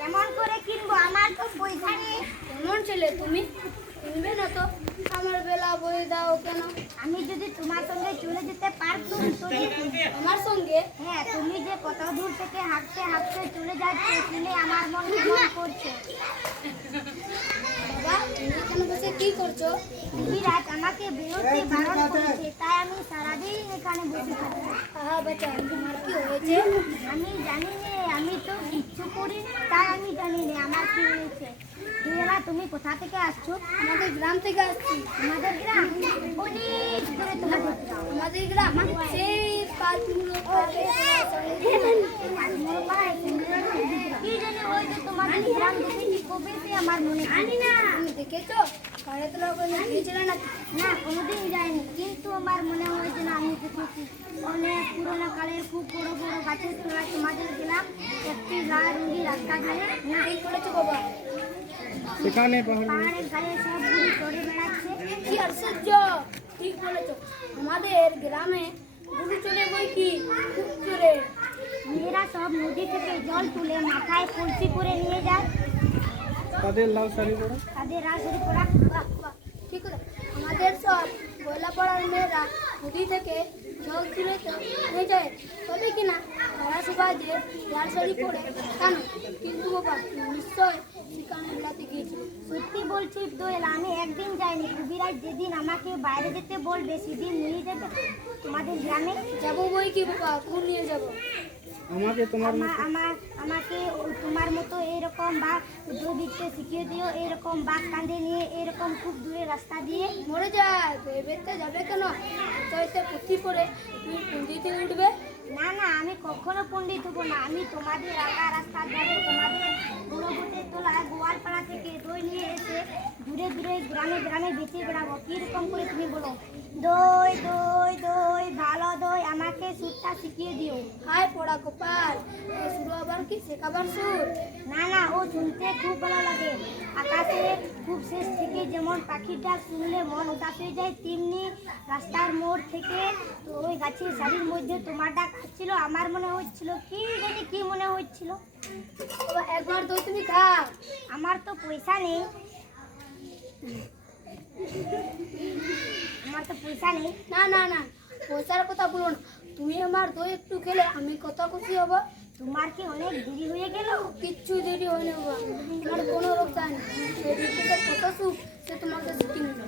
কেমন করে কিনবো? আমার তো পয়সা নেই। কেমন ছেলে তুমি? কিনবে না তো আমার বেলা বই দাও কেন? আমি যদি তোমার সঙ্গে চলে যেতে পারতুম তো যেতুম। আমার সঙ্গে? হ্যাঁ, তুমি যে কত দূর থেকে হাঁটতে হাঁটতে চলে যাচ্ছে শুনে আমার মন কেমন করছে। বাবা তুমি এখানে বসে কি করছো? বিরাট আমাকে বেরোতে বারণ করেছে, তাই আমি সারাদিন এখানে বসে থাকি। আহা বাচ্চা তোমার কি হয়েছে? আমি জানি না, আমি তো কিচ্ছু করি, তাই আমি জানি না আমার কি হয়েছে। বিয়েলা, তুমি কোথা থেকে আসছো? আমাদের গ্রাম থেকে আসছি। আমাদের গ্রাম? অনেক দূরে তোমাদের গ্রাম। আমাদের গ্রাম সেই পাঁচমুড়ো পাড়ে কি জানি ওই যে তোমাদের গ্রাম দেখেছি কবে সে আমার মনে জানি না। তুমি দেখেছো? পাড়ে তোলা করে গিয়েছিলে না? না, কোনোদিন যায়নি, কিন্তু আমার মনে হয়েছে না আমি দেখেছি। অনেক পুরোনো কালের খুব বড় বড় গাছের তলায় তোমাদের গ্রাম, একটি লাল রঙিন রাস্তা ধরে। ঠিক করেছো বাবা। সেখানে পাহাড়ের গায়ে সব বুড়ি চড়ে বেড়াচ্ছে। কি আশ্চর্য! ঠিক বলেছো। আমাদের গ্রামে গরু চলে বই কি খুব জোরে। মেয়েরা সব নদী থেকে জল তুলে মাথায় কলসি করে নিয়ে যায়। তাদের লাল শাড়ি পরা। তাদের রাজশাড়ি পরা। বাহ, বাহ, ঠিক কথা। আমাদের সব বয়লা পাড়ার মেয়েরা নদী থেকে জল তুলে নিয়ে যায়, তবে কিনা তারা সবাই যে লাল শাড়ি পরে কেন? কিন্তু বাবা নিশ্চয় সেখানে বেড়াতে গিয়েছিল। সত্যি বলছি দোয়েল, আমি একদিন যাইনি। কবিরাজ যেদিন আমাকে বাইরে যেতে বলবে সেদিন নিয়ে যেতে তোমাদের গ্রামে। যাবো বই কি বাবা, কোন নিয়ে যাবো? আমাকে তোমার আমাকে তোমার মতো এইরকম বাঘ দিতে শিখিয়ে দিও, এইরকম বাঘ কাঁধে নিয়ে এরকম খুব দূরে রাস্তা দিয়ে। মরে যায় তো এবারতে যাবে কেন? হয়তো পুঁথি পরে তুমি পুঁথিতে উঠবে। না না, আমি কখনো পণ্ডিত হবো না। আমি তোমাদের রাঙা রাস্তার ধারে তোমাদের বুড়ো ভূতের তোলায় গোয়ালপাড়া থেকে দই নিয়ে এসে দূরে দূরে গ্রামে গ্রামে বেঁচে বেড়াবো। কিরকম করে তুমি বলো? দই দই দই, ভালো দই, আমাকে সুরটা শিখিয়ে দিও। হায় পোড়া কপাল, এ শুরু আবার কি শেখাবার সুর? না না, ও শুনতে খুব ভালো লাগে। আকাশে খুব শেষ থেকে যেমন পাখির ডাক শুনলে মন উদাস হয়ে যায়, তেমনি রাস্তার মোড় থেকে তো ওই গাছের সারির মধ্যে তোমার ডাক আসছিল। আমার মনে হচ্ছিল কি জানি কি মনে হচ্ছিল। বাবা, একবার দই তুমি খাও। আমার তো পয়সা নেই, আমার তো পয়সা নেই। না না না, পয়সার কথা বলো না। তুমি আমার দই একটু খেলে আমি কত খুশি হব। তোমার কি অনেক দেরি হয়ে গেল? কিচ্ছু দেরি হয়নি বাবা, তোমার কোনো রোগ যায় না। সেই দিক থেকে কত সুখ সে তোমাকে শিখিয়ে নিল।